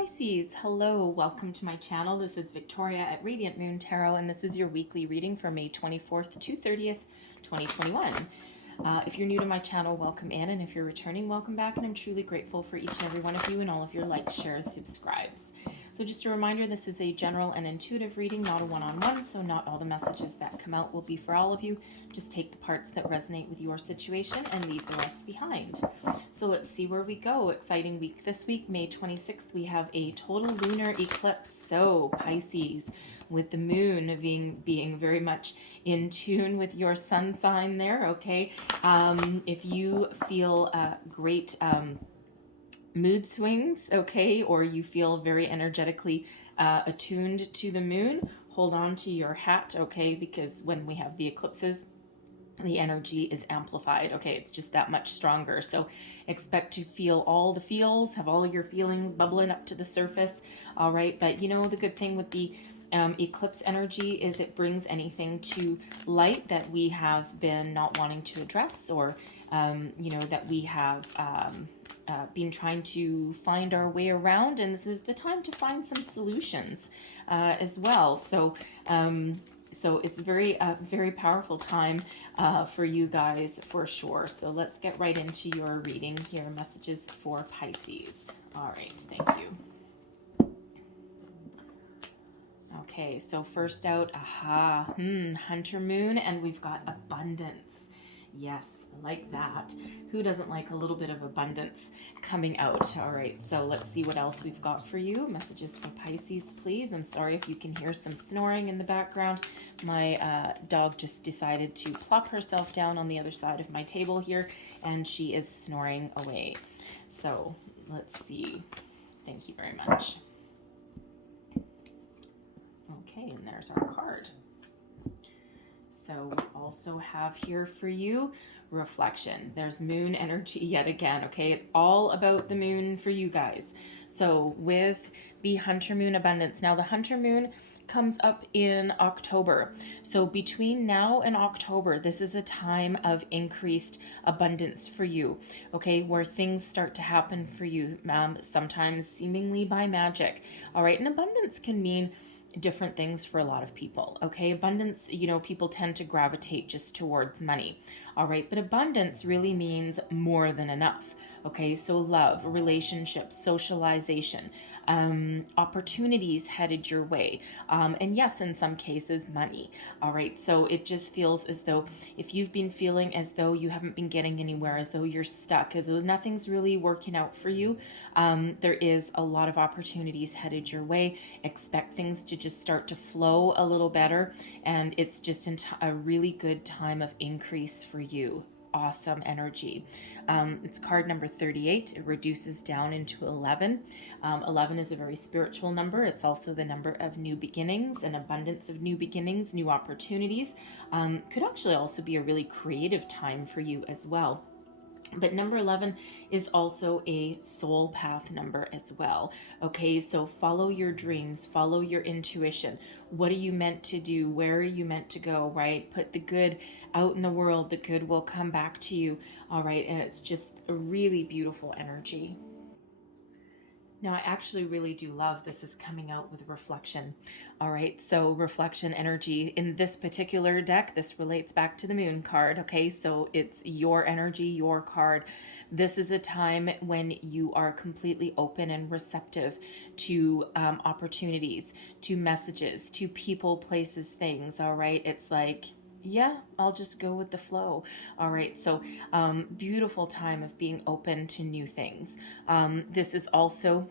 Pisces, hello, welcome to my channel. This is Victoria at Radiant Moon Tarot, and this is your weekly reading for May 24th to 30th, 2021. If you're new to my channel, welcome in, and if you're returning, welcome back, and I'm truly grateful for each and every one of you and all of your likes, shares, subscribes. So just a reminder, this is a general and intuitive reading, not a one-on-one, so not all the messages that come out will be for all of you. Just take the parts that resonate with your situation and leave the rest behind. So let's see where we go. Exciting week this week, May 26th, we have a total lunar eclipse. So Pisces, with the moon being very much in tune with your sun sign there, okay? If you feel great mood swings, okay, or you feel very energetically attuned to the moon, hold on to your hat, okay, because when we have the eclipses, the energy is amplified, okay, it's just that much stronger. So expect to feel all the feels, have all your feelings bubbling up to the surface, all right? But you know, the good thing with the eclipse energy is it brings anything to light that we have been not wanting to address, or you know, that we have been trying to find our way around, and this is the time to find some solutions as well. So so it's very very powerful time for you guys for sure. So let's get right into your reading here. Messages for Pisces. All right, thank you. Okay, so first out, Hunter Moon, and we've got abundance. Yes, like that. Who doesn't like a little bit of abundance coming out? All right, so let's see what else we've got for you. Messages for Pisces, please. I'm sorry if you can hear some snoring in the background. My dog just decided to plop herself down on the other side of my table here, and she is snoring away. So let's see. Thank you very much. Okay, and there's our card. So we also have here for you reflection. There's moon energy yet again, okay? It's all about the moon for you guys. So with the Hunter Moon abundance, now the Hunter Moon comes up in October. So between now and October, this is a time of increased abundance for you, okay? Where things start to happen for you, sometimes seemingly by magic, all right? And abundance can mean different things for a lot of people, okay? Abundance, you know, people tend to gravitate just towards money, all right? But abundance really means more than enough, okay? So love, relationships, socialization, opportunities headed your way, and yes, in some cases, money, all right? So it just feels as though if you've been feeling as though you haven't been getting anywhere, as though you're stuck, as though nothing's really working out for you, there is a lot of opportunities headed your way. Expect things to just start to flow a little better, and it's just a really good time of increase for you. Awesome energy. It's card number 38. It reduces down into 11. 11 is a very spiritual number. It's also the number of new beginnings, an abundance of new beginnings, new opportunities. Could actually also be a really creative time for you as well. But number 11 is also a soul path number as well. Okay, so follow your dreams, follow your intuition. What are you meant to do? Where are you meant to go, right? Put the good out in the world. The good will come back to you, all right? And it's just a really beautiful energy. Now, I actually really do love this is coming out with reflection. All right, so reflection energy in this particular deck, this relates back to the moon card, okay? So it's your energy, your card. This is a time when you are completely open and receptive to opportunities, to messages, to people, places, things, all right? It's like, yeah, I'll just go with the flow. All right, so beautiful time of being open to new things. This is also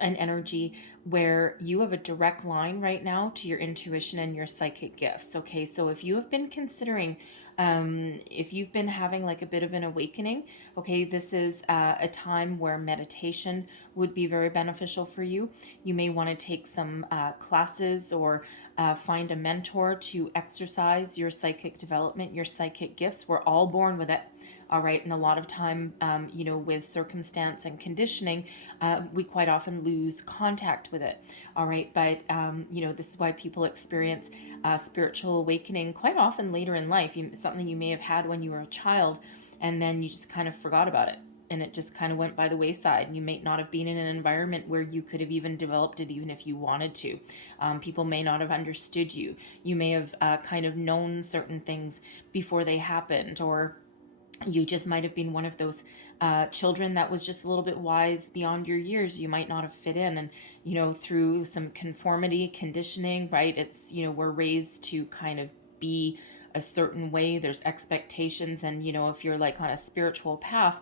an energy where you have a direct line right now to your intuition and your psychic gifts. Okay, so if you have been considering, if you've been having like a bit of an awakening, okay, this is a time where meditation would be very beneficial for you. You may want to take some classes or find a mentor to exercise your psychic development, your psychic gifts. We're all born with it. All right, and a lot of time, you know, with circumstance and conditioning, we quite often lose contact with it. All right, but you know, this is why people experience spiritual awakening quite often later in life. It's something you may have had when you were a child, and then you just kind of forgot about it. and it just kind of went by the wayside. You may not have been in an environment where you could have even developed it, even if you wanted to. People may not have understood you. You may have kind of known certain things before they happened, or you just might have been one of those children that was just a little bit wise beyond your years. You might not have fit in, and through some conformity conditioning, right? It's we're raised to kind of be a certain way. There's expectations, and if you're like on a spiritual path,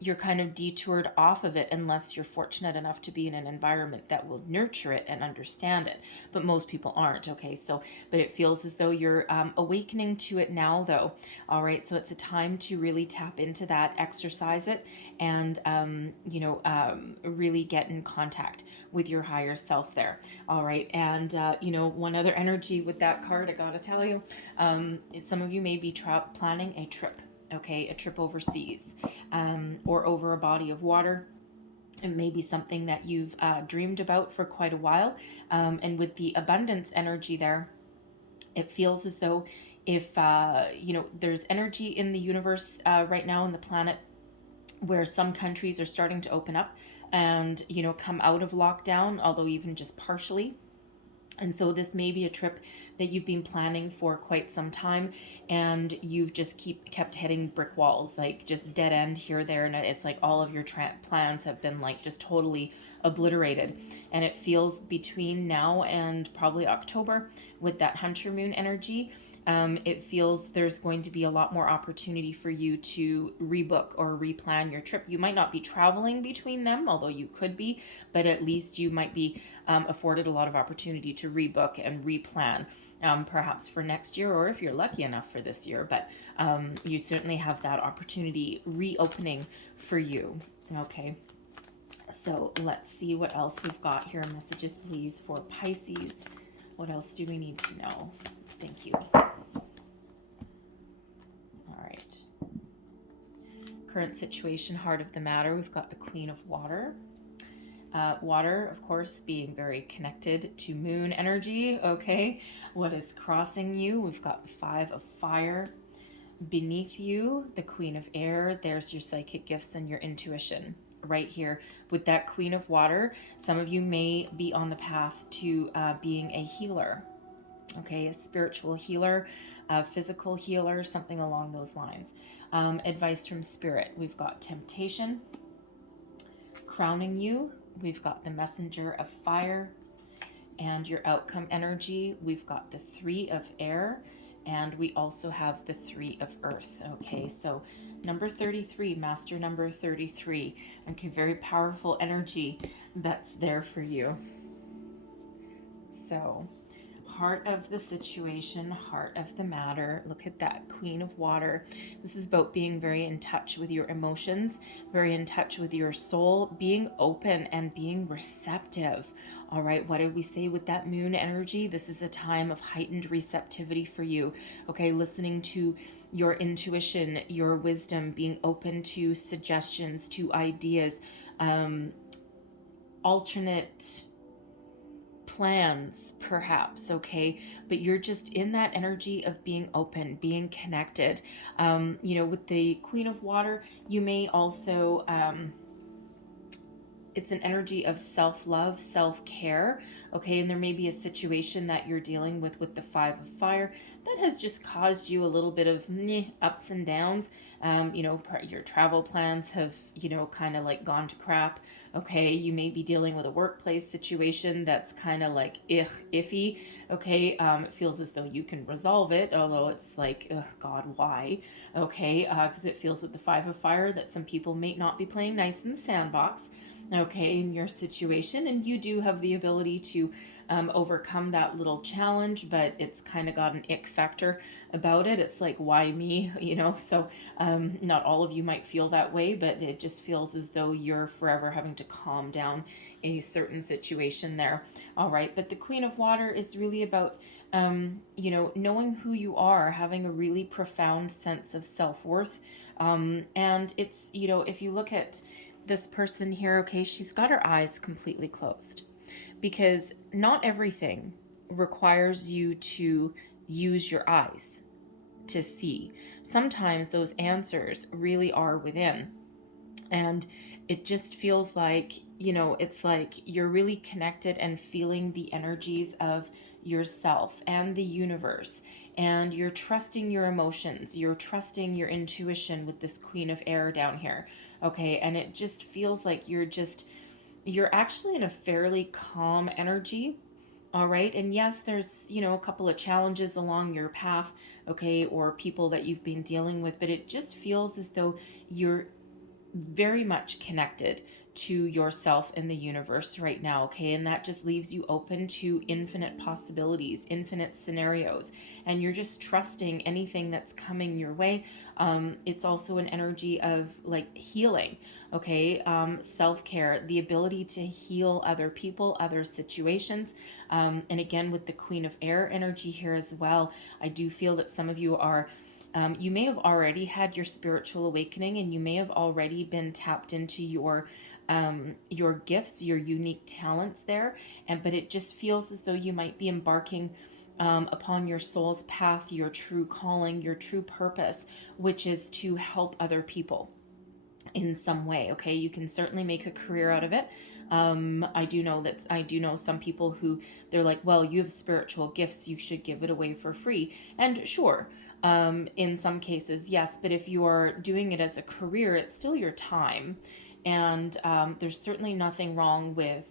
you're kind of detoured off of it unless you're fortunate enough to be in an environment that will nurture it and understand it. But most people aren't. Okay, so but it feels as though you're awakening to it now, though. All right, so it's a time to really tap into that, exercise it, and really get in contact with your higher self there. All right, and one other energy with that card, I gotta tell you, some of you may be planning a trip. Okay, a trip overseas, or over a body of water. It may be something that you've dreamed about for quite a while. And with the abundance energy there, it feels as though if, there's energy in the universe right now in the planet where some countries are starting to open up and, come out of lockdown, although even just partially. And so this may be a trip that you've been planning for quite some time, and you've just kept hitting brick walls, like just dead end here, there, and it's like all of your plans have been like just totally obliterated. And it feels between now and probably October with that Hunter Moon energy, it feels there's going to be a lot more opportunity for you to rebook or replan your trip. You might not be traveling between them, although you could be, but at least you might be afforded a lot of opportunity to rebook and replan, perhaps for next year, or if you're lucky enough for this year. But you certainly have that opportunity reopening for you. Okay. So let's see what else we've got here. Messages, please, for Pisces. What else do we need to know? Thank you. All right. Current situation, heart of the matter. We've got the Queen of Water. Water, of course, being very connected to moon energy. Okay. What is crossing you? We've got the Five of Fire. Beneath you, the Queen of Air. There's your psychic gifts and your intuition. Right here with that Queen of Water, some of you may be on the path to being a healer. Okay, a spiritual healer, a physical healer, something along those lines. Advice from Spirit. We've got temptation. Crowning you, we've got the Messenger of Fire. And your outcome energy, we've got the Three of Air. And we also have the Three of Earth. Okay, so number 33, master number 33. Okay, very powerful energy that's there for you. So, heart of the situation, heart of the matter. Look at that Queen of Water. This is about being very in touch with your emotions, very in touch with your soul, being open and being receptive. All right, what did we say with that moon energy? This is a time of heightened receptivity for you. Okay, listening to your intuition, your wisdom, being open to suggestions, to ideas, alternate plans perhaps. Okay, but you're just in that energy of being open, being connected. With the Queen of Water, you may also it's an energy of self-love, self-care. Okay, and there may be a situation that you're dealing with the Five of Fire that has just caused you a little bit of ups and downs. Your travel plans have kind of like gone to crap. Okay, you may be dealing with a workplace situation that's kind of like iffy. Okay, it feels as though you can resolve it, although it's like, God, why? Okay, because it feels with the Five of Fire that some people may not be playing nice in the sandbox. Okay, in your situation, and you do have the ability to overcome that little challenge, but it's kind of got an ick factor about it. It's like, why me? So not all of you might feel that way, but it just feels as though you're forever having to calm down a certain situation there. All right, but the Queen of Water is really about knowing who you are, having a really profound sense of self-worth, and it's if you look at this person here, okay, she's got her eyes completely closed, because not everything requires you to use your eyes to see. Sometimes those answers really are within. And it just feels like, you know, it's like you're really connected and feeling the energies of yourself and the universe. And you're trusting your emotions, you're trusting your intuition with this Queen of Air down here. Okay. And it just feels like you're actually in a fairly calm energy. All right. And yes, there's, you know, a couple of challenges along your path, okay, or people that you've been dealing with, but it just feels as though you're very much connected to yourself and the universe right now, okay? And that just leaves you open to infinite possibilities, infinite scenarios, and you're just trusting anything that's coming your way. It's also an energy of like healing, okay? Self-care, the ability to heal other people, other situations. And again, with the Queen of Air energy here as well, I do feel that some of you are you may have already had your spiritual awakening, and you may have already been tapped into your gifts, your unique talents there. But it just feels as though you might be embarking upon your soul's path, your true calling, your true purpose, which is to help other people in some way. Okay, you can certainly make a career out of it. I do know some people who they're like, well, you have spiritual gifts, you should give it away for free. And sure, in some cases, yes, but if you are doing it as a career, it's still your time. And there's certainly nothing wrong with,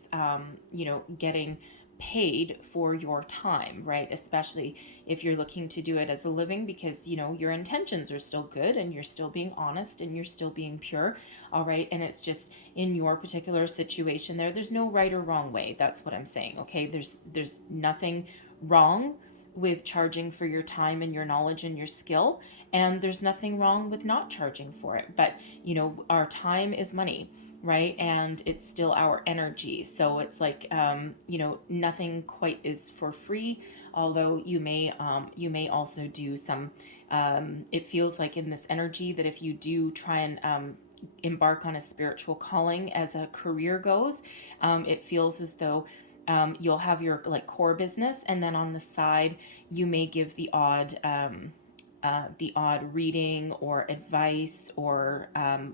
getting paid for your time, right? Especially if you're looking to do it as a living, because, you know, your intentions are still good and you're still being honest and you're still being pure. All right. And it's just in your particular situation there's no right or wrong way. That's what I'm saying. Okay. There's nothing wrong with charging for your time and your knowledge and your skill. And there's nothing wrong with not charging for it. But, you know, our time is money, right? And it's still our energy. So it's like, nothing quite is for free. Although you may also do some. It feels like in this energy that if you do try and embark on a spiritual calling as a career goes, it feels as though you'll have your like core business, and then on the side you may give the odd reading or advice or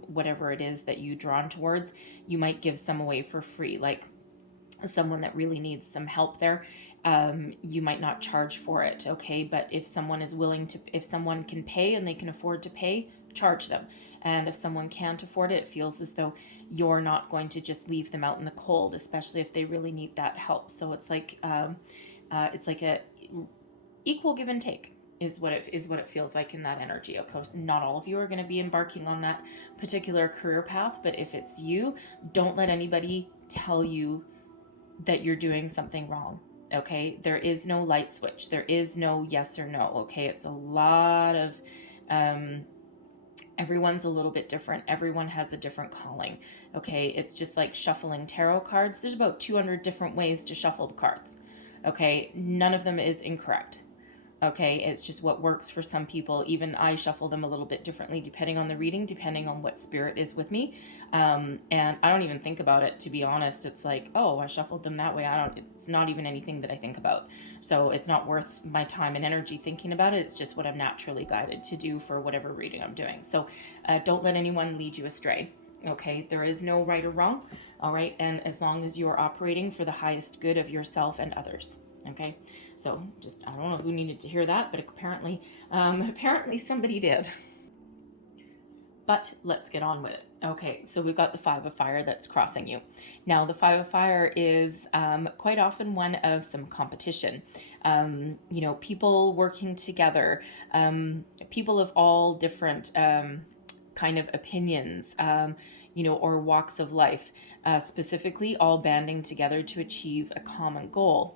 whatever it is that you drawn towards. You might give some away for free, like someone that really needs some help there. You might not charge for it, okay? But if someone is willing to, if someone can pay and they can afford to pay, charge them. And if someone can't afford it, it feels as though you're not going to just leave them out in the cold, especially if they really need that help. So it's like a equal give and take is what it feels like in that energy. Of course, not all of you are going to be embarking on that particular career path, but if it's you, don't let anybody tell you that you're doing something wrong. Okay, there is no light switch, there is no yes or no. Okay, it's a lot of everyone's a little bit different, everyone has a different calling. Okay, it's just like shuffling tarot cards. There's about 200 different ways to shuffle the cards. Okay, none of them is incorrect. Okay, it's just what works for some people. Even I shuffle them a little bit differently depending on the reading, depending on what spirit is with me. And I don't even think about it, to be honest. It's like, oh, I shuffled them that way. It's not even anything that I think about. So it's not worth my time and energy thinking about it. It's just what I'm naturally guided to do for whatever reading I'm doing. So don't let anyone lead you astray. Okay, there is no right or wrong. All right, and as long as you're operating for the highest good of yourself and others. Okay, so just, I don't know who needed to hear that, but apparently somebody did. But let's get on with it. Okay, so we've got the Five of Fire that's crossing you. Now, the Five of Fire is quite often one of some competition. People working together, people of all different kind of opinions, or walks of life, specifically all banding together to achieve a common goal.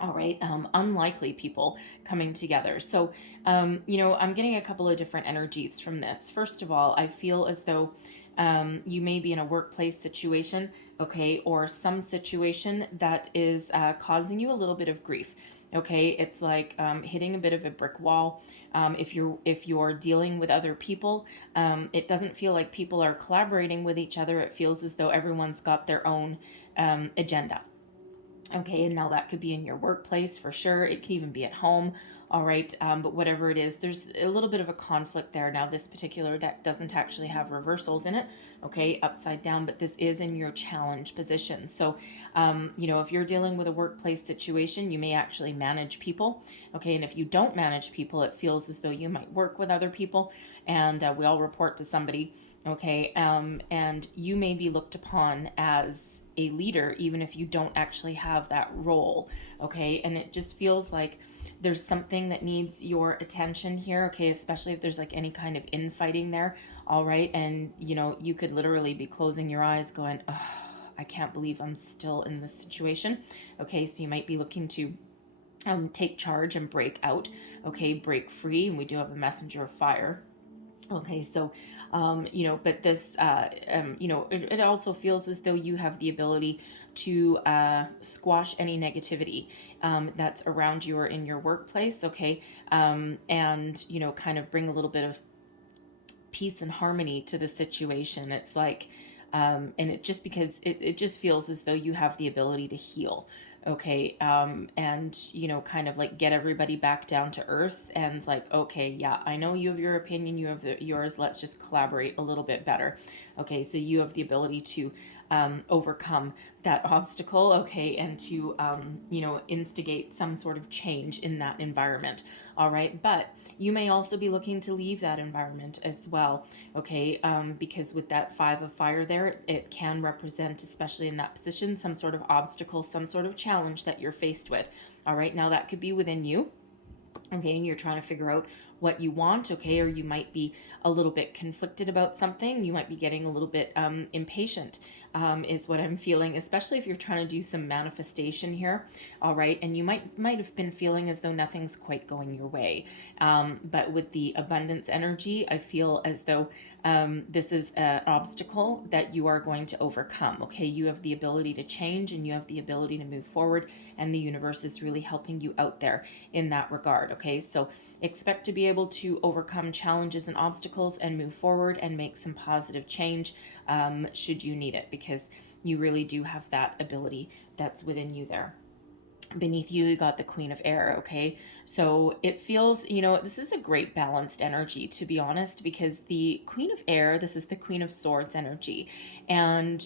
All right, unlikely people coming together. So, I'm getting a couple of different energies from this. First of all, I feel as though you may be in a workplace situation, okay, or some situation that is causing you a little bit of grief. Okay, it's like hitting a bit of a brick wall. If you're dealing with other people, it doesn't feel like people are collaborating with each other. It feels as though everyone's got their own agenda. Okay, and now that could be in your workplace for sure. It can even be at home. All right, but whatever it is, there's a little bit of a conflict there. Now, this particular deck doesn't actually have reversals in it, okay, upside down, but this is in your challenge position. So, if you're dealing with a workplace situation, you may actually manage people, okay, and if you don't manage people, it feels as though you might work with other people, and we all report to somebody, okay, and you may be looked upon as a leader even if you don't actually have that role, okay, and it just feels like there's something that needs your attention here, okay, especially if there's like any kind of infighting there, all right, and you could literally be closing your eyes going, oh, I can't believe I'm still in this situation, okay, so you might be looking to take charge and break out, okay, break free, and we do have the messenger of fire. Okay, so, but this, it also feels as though you have the ability to squash any negativity that's around you or in your workplace, okay, and, kind of bring a little bit of peace and harmony to the situation. It's like, and it just because it just feels as though you have the ability to heal, okay, and kind of like get everybody back down to earth, and it's like, okay, yeah, I know you have your opinion, you have yours, let's just collaborate a little bit better, okay, so you have the ability to overcome that obstacle, okay, and to instigate some sort of change in that environment, all right, but you may also be looking to leave that environment as well, okay, because with that 5 of fire there, it can represent, especially in that position, some sort of obstacle, some sort of challenge that you're faced with, all right, now that could be within you, okay, and you're trying to figure out what you want, okay, or you might be a little bit conflicted about something, you might be getting a little bit impatient, is what I'm feeling, especially if you're trying to do some manifestation here, all right, and you might have been feeling as though nothing's quite going your way, but with the abundance energy, I feel as though this is an obstacle that you are going to overcome, okay, you have the ability to change and you have the ability to move forward, and the universe is really helping you out there in that regard, okay, so expect to be able to overcome challenges and obstacles and move forward and make some positive change should you need it, because you really do have that ability that's within you there. Beneath you, you got the Queen of Air, okay? So it feels, this is a great balanced energy, to be honest, because the Queen of Air, this is the Queen of Swords energy. And,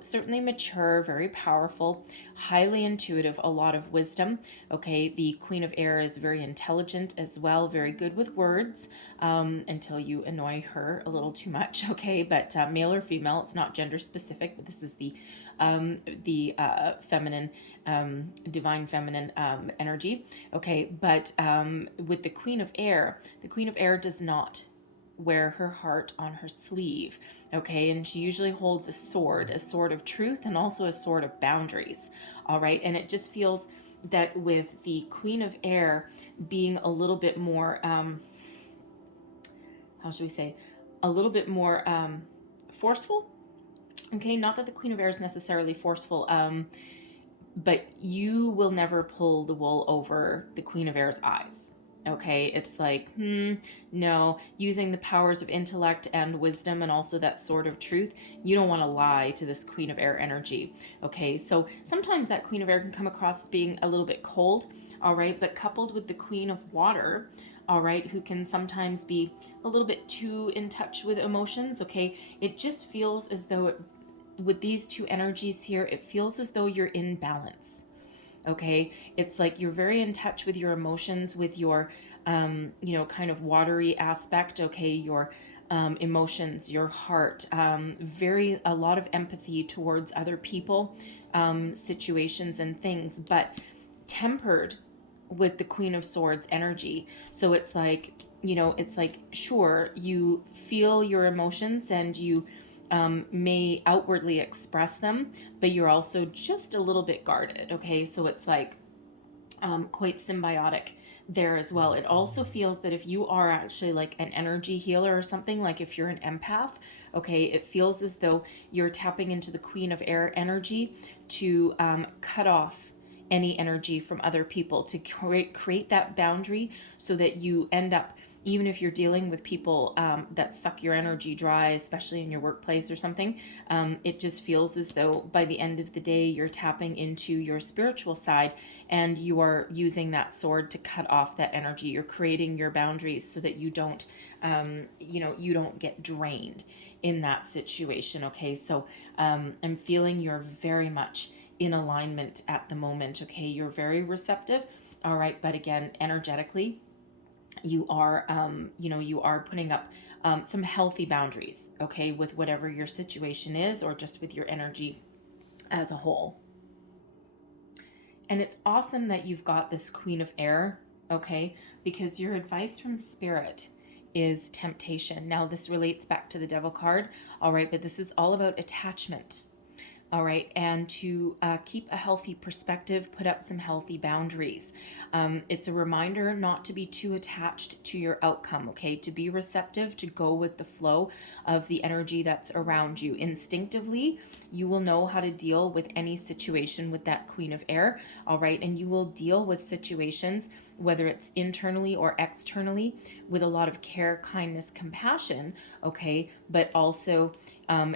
certainly mature, very powerful, highly intuitive, a lot of wisdom, okay? The Queen of Air is very intelligent as well, very good with words, until you annoy her a little too much, okay? But male or female, it's not gender specific, but this is the feminine, divine feminine energy, okay, but with the Queen of Air does not wear her heart on her sleeve, okay, and she usually holds a sword of truth, and also a sword of boundaries, all right, and it just feels that with the Queen of Air being a little bit more, how should we say, a little bit more forceful, okay, not that the Queen of Air is necessarily forceful, but you will never pull the wool over the Queen of Air's eyes, okay, it's like, no, using the powers of intellect and wisdom, and also that sword of truth, you don't want to lie to this Queen of Air energy, okay, so sometimes that Queen of Air can come across as being a little bit cold, all right, but coupled with the Queen of Water, all right, who can sometimes be a little bit too in touch with emotions, okay, it just feels as though with these two energies here, it feels as though you're in balance, okay, it's like you're very in touch with your emotions, with your kind of watery aspect, okay, your emotions, your heart, a lot of empathy towards other people, situations and things, but tempered with the Queen of Swords energy. So it's like, sure, you feel your emotions and you may outwardly express them, but you're also just a little bit guarded, okay? So it's like quite symbiotic there as well. It also feels that if you are actually like an energy healer or something, like if you're an empath, okay, it feels as though you're tapping into the Queen of Air energy to cut off any energy from other people, to create that boundary so that you end up even if you're dealing with people that suck your energy dry, especially in your workplace or something, it just feels as though by the end of the day, you're tapping into your spiritual side and you are using that sword to cut off that energy. You're creating your boundaries so that you don't, you don't get drained in that situation. Okay. So I'm feeling you're very much in alignment at the moment. Okay. You're very receptive. All right. But again, energetically, you are you are putting up some healthy boundaries, okay, with whatever your situation is or just with your energy as a whole. And it's awesome that you've got this Queen of Air, okay, because your advice from Spirit is temptation. Now this relates back to the Devil card, all right, but this is all about attachment. All right, and to keep a healthy perspective, put up some healthy boundaries. It's a reminder not to be too attached to your outcome, okay? To be receptive, to go with the flow of the energy that's around you. Instinctively, you will know how to deal with any situation with that Queen of Air, all right? And you will deal with situations, whether it's internally or externally, with a lot of care, kindness, compassion, okay? But also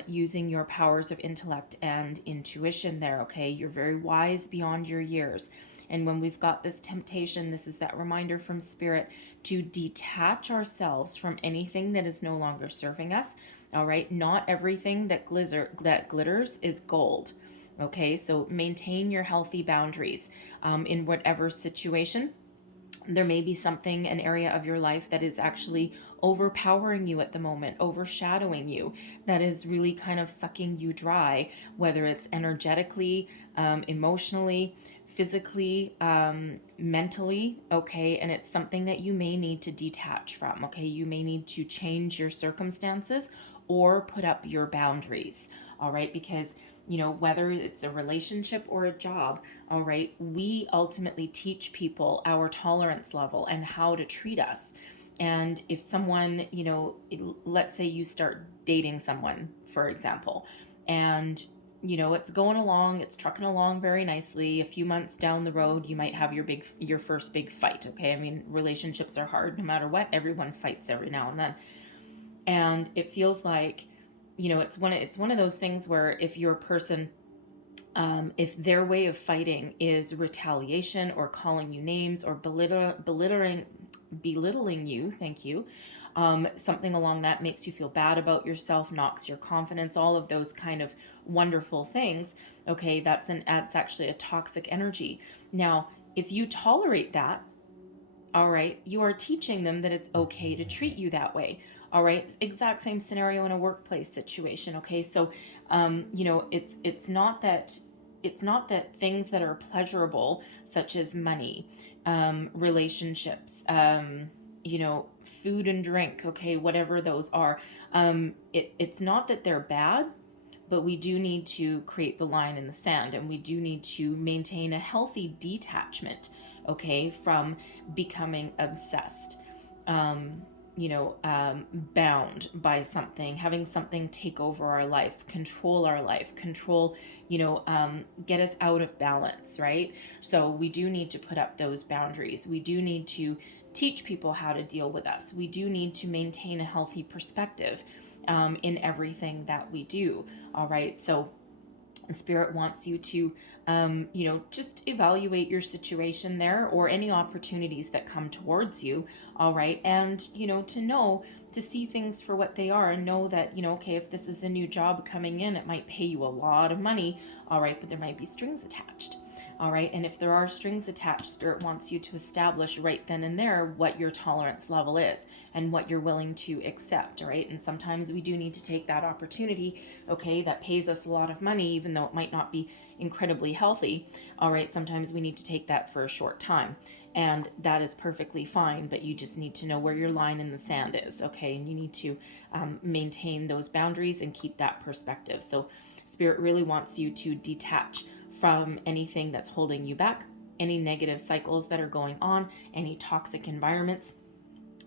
using your powers of intellect and intuition there, okay? You're very wise beyond your years. And when we've got this temptation, this is that reminder from Spirit to detach ourselves from anything that is no longer serving us. All right. Not everything that glitters is gold. Okay. So maintain your healthy boundaries in whatever situation. There may be something, an area of your life that is actually overpowering you at the moment, overshadowing you, that is really kind of sucking you dry, whether it's energetically, emotionally, physically, mentally, okay? And it's something that you may need to detach from, okay? You may need to change your circumstances or put up your boundaries, all right? Because whether it's a relationship or a job, all right, we ultimately teach people our tolerance level and how to treat us. And if someone, let's say you start dating someone, for example, and it's going along, it's trucking along very nicely. A few months down the road, you might have your first big fight. Okay. I mean, relationships are hard no matter what. Everyone fights every now and then. And it feels like, it's one of those things where if your person, if their way of fighting is retaliation or calling you names or belittling you, thank you, something along that makes you feel bad about yourself, knocks your confidence, all of those kind of wonderful things. Okay, that's actually a toxic energy. Now, if you tolerate that, all right, you are teaching them that it's okay to treat you that way. All right, exact same scenario in a workplace situation. Okay, so it's not that things that are pleasurable, such as money, relationships, food and drink, okay, whatever those are, it's not that they're bad, but we do need to create the line in the sand, and we do need to maintain a healthy detachment, okay, from becoming obsessed, bound by something, having something take over our life, control, get us out of balance, right? So we do need to put up those boundaries. We do need to teach people how to deal with us. We do need to maintain a healthy perspective in everything that we do. All right. So Spirit wants you to, just evaluate your situation there or any opportunities that come towards you. All right. And, to see things for what they are and know that, okay, if this is a new job coming in, it might pay you a lot of money. All right. But there might be strings attached. All right. And if there are strings attached, Spirit wants you to establish right then and there what your tolerance level is and what you're willing to accept. All right. And sometimes we do need to take that opportunity, okay, that pays us a lot of money, even though it might not be incredibly healthy. All right. Sometimes we need to take that for a short time. And that is perfectly fine, but you just need to know where your line in the sand is, okay? And you need to maintain those boundaries and keep that perspective. So Spirit really wants you to detach from anything that's holding you back, any negative cycles that are going on, any toxic environments.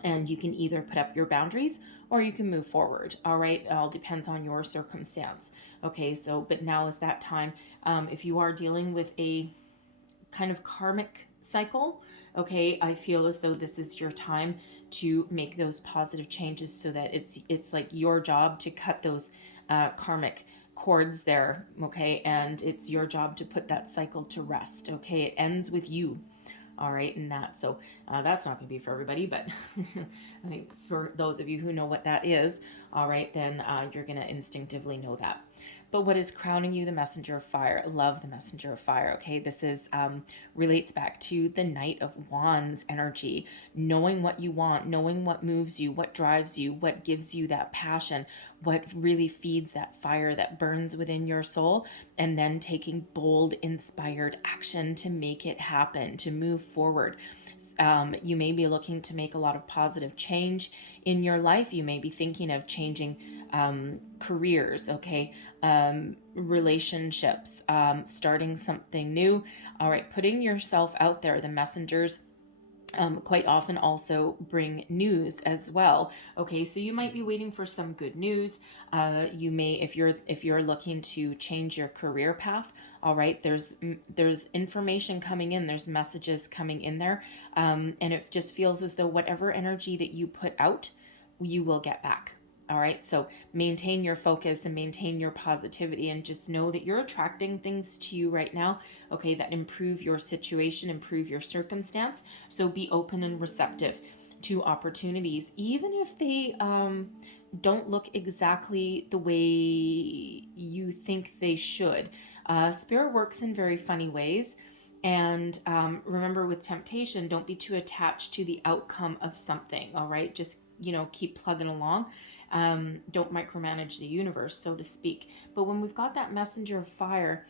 And you can either put up your boundaries or you can move forward. All right. It all depends on your circumstance. Okay. So, but now is that time. If you are dealing with a kind of karmic cycle, okay, I feel as though this is your time to make those positive changes so that it's like your job to cut those karmic cords there, okay, and it's your job to put that cycle to rest, okay. It ends with you, all right, and that. So that's not going to be for everybody, but I think for those of you who know what that is, all right, then you're going to instinctively know that. But what is crowning you? The messenger of fire. I love the messenger of fire. Okay, this is relates back to the Knight of Wands energy, knowing what you want, knowing what moves you, what drives you, what gives you that passion, what really feeds that fire that burns within your soul, and then taking bold, inspired action to make it happen, to move forward. You may be looking to make a lot of positive change in your life. You may be thinking of changing careers, okay, relationships, starting something new. All right, putting yourself out there. The messengers quite often also bring news as well. Okay, so you might be waiting for some good news. You may, if you're looking to change your career path. All right, there's information coming in. There's messages coming in there, and it just feels as though whatever energy that you put out, you will get back. All right, so maintain your focus and maintain your positivity, and just know that you're attracting things to you right now, okay, that improve your situation, improve your circumstance. So be open and receptive to opportunities, even if they don't look exactly the way you think they should. Spirit works in very funny ways. And remember, with temptation, don't be too attached to the outcome of something, all right? Just, keep plugging along. Don't micromanage the universe, so to speak. But when we've got that messenger of fire,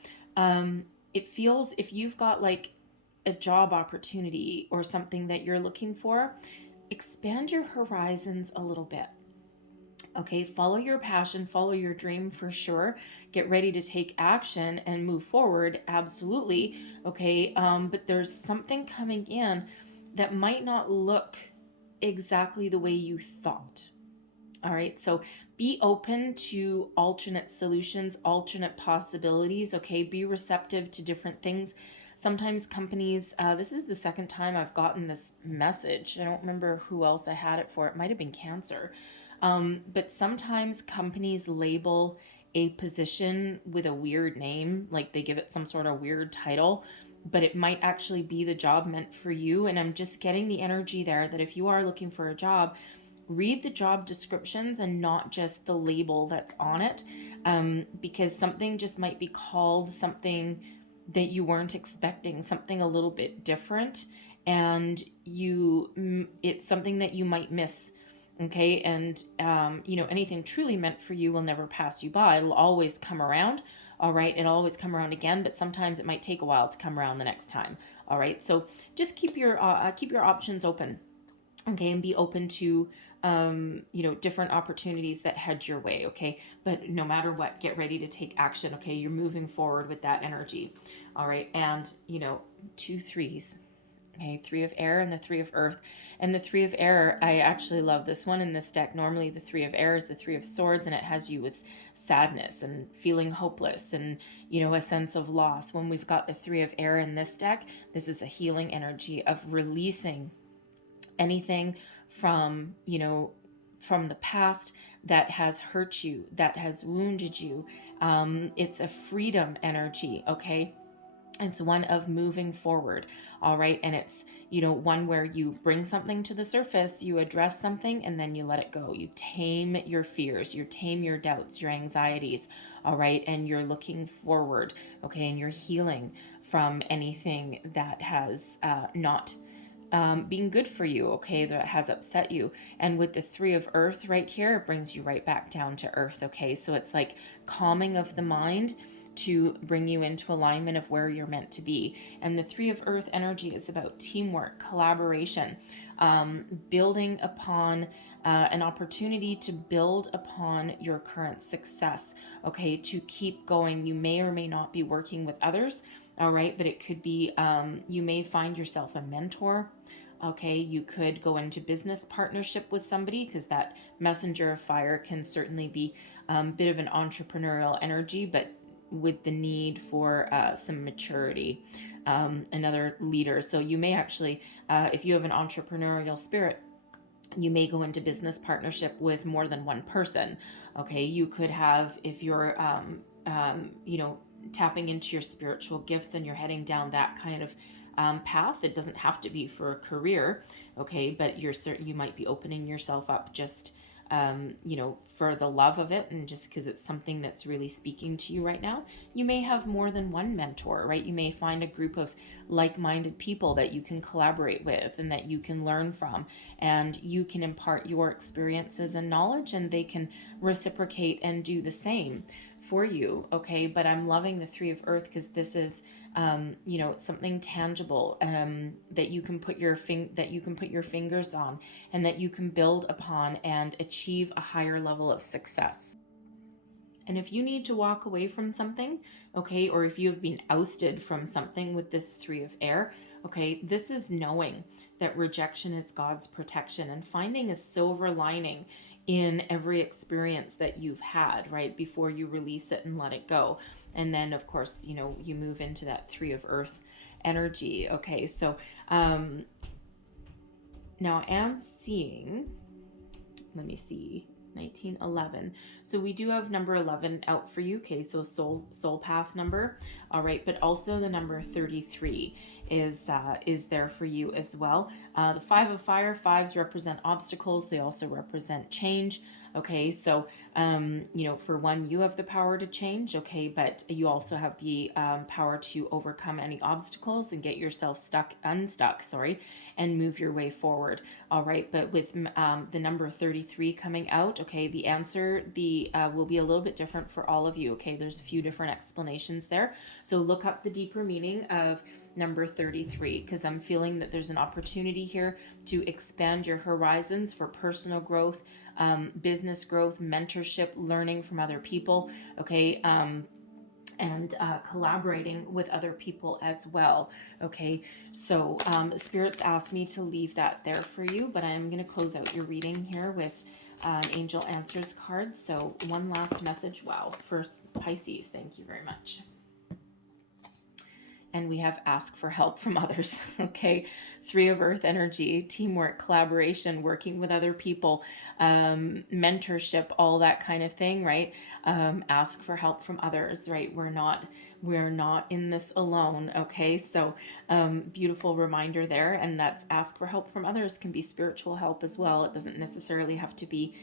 it feels, if you've got like a job opportunity or something that you're looking for, expand your horizons a little bit. Okay, follow your passion, follow your dream for sure. Get ready to take action and move forward, absolutely. Okay, but there's something coming in that might not look exactly the way you thought. All right, so be open to alternate solutions, alternate possibilities, okay? Be receptive to different things. Sometimes companies, this is the second time I've gotten this message. I don't remember who else I had it for. It might have been Cancer. But sometimes companies label a position with a weird name, like they give it some sort of weird title, but it might actually be the job meant for you. And I'm just getting the energy there that if you are looking for a job, read the job descriptions and not just the label that's on it, because something just might be called something that you weren't expecting, something a little bit different, and it's something that you might miss. Okay, and anything truly meant for you will never pass you by. It'll always come around. All right, it'll always come around again, but sometimes it might take a while to come around the next time. All right, so just keep your options open. Okay, and be open to different opportunities that head your way. Okay, but no matter what, get ready to take action. Okay, you're moving forward with that energy. All right, and 2 3s. Okay, 3 of air and the 3 of earth. And the 3 of air, I actually love this one in this deck. Normally the 3 of air is the 3 of swords, and it has you with sadness and feeling hopeless and, a sense of loss. When we've got the 3 of air in this deck, this is a healing energy of releasing anything from the past that has hurt you, that has wounded you. It's a freedom energy, okay? It's one of moving forward, all right? And it's, one where you bring something to the surface, you address something, and then you let it go. You tame your fears, you tame your doubts, your anxieties, all right? And you're looking forward, okay? And you're healing from anything that has not being good for you, okay, that has upset you. And with the 3 of earth right here, it brings you right back down to earth, okay? So it's like calming of the mind to bring you into alignment of where you're meant to be. And the 3 of earth energy is about teamwork, collaboration, building upon an opportunity to build upon your current success, okay, to keep going. You may or may not be working with others, all right, but it could be, you may find yourself a mentor. Okay, you could go into business partnership with somebody, because that messenger of fire can certainly be a bit of an entrepreneurial energy, but with the need for some maturity, another leader. So you may actually, if you have an entrepreneurial spirit, you may go into business partnership with more than one person. Okay, you could have, if you're, tapping into your spiritual gifts and you're heading down that kind of path. It doesn't have to be for a career, okay? But you might be opening yourself up just for the love of it, and just because it's something that's really speaking to you right now. You may have more than one mentor, right? You may find a group of like-minded people that you can collaborate with and that you can learn from, and you can impart your experiences and knowledge, and they can reciprocate and do the same for you, okay? But I'm loving the Three of Earth because this is something tangible that you can put your fingers on, and that you can build upon and achieve a higher level of success. And if you need to walk away from something, okay, or if you have been ousted from something with this Three of Air, okay, this is knowing that rejection is God's protection and finding a silver lining in every experience that you've had, right, before you release it and let it go. And then, of course, you move into that Three of Earth energy. Okay, so now I am seeing, let me see, 1911. So we do have number 11 out for you. Okay, so soul path number. All right, but also the number 33 is there for you as well. The Five of Fire, fives represent obstacles. They also represent change. Okay, so for one, you have the power to change, okay, but you also have the power to overcome any obstacles and get yourself unstuck, and move your way forward. All right, but with the number 33 coming out, okay, the answer will be a little bit different for all of you. Okay, there's a few different explanations there. So look up the deeper meaning of number 33, because I'm feeling that there's an opportunity here to expand your horizons for personal growth, business growth, mentorship, learning from other people, okay, and collaborating with other people as well. Okay, so spirits asked me to leave that there for you, but I'm going to close out your reading here with an angel answers card. So one last message. Wow, for Pisces, thank you very much. And we have ask for help from others. Okay, Three of Earth energy, teamwork, collaboration, working with other people, mentorship, all that kind of thing, right? Ask for help from others, right? We're not in this alone. Okay, so beautiful reminder there. And that's ask for help from others can be spiritual help as well. It doesn't necessarily have to be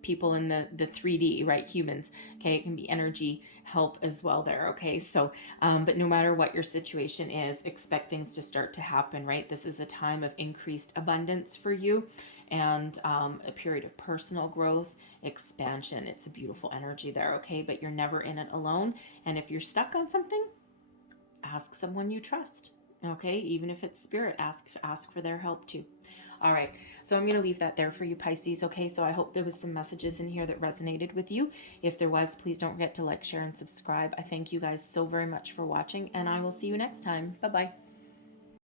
people in the 3D, right? Humans. Okay, it can be energy help as well there. Okay, so but no matter what your situation is, expect things to start to happen, right? This is a time of increased abundance for you, and a period of personal growth, expansion. It's a beautiful energy there. Okay, but you're never in it alone. And if you're stuck on something, ask someone you trust. Okay, even if it's spirit, ask for their help too. All right, so I'm going to leave that there for you, Pisces. Okay, so I hope there was some messages in here that resonated with you. If there was, please don't forget to like, share, and subscribe. I thank you guys so very much for watching, and I will see you next time. Bye-bye.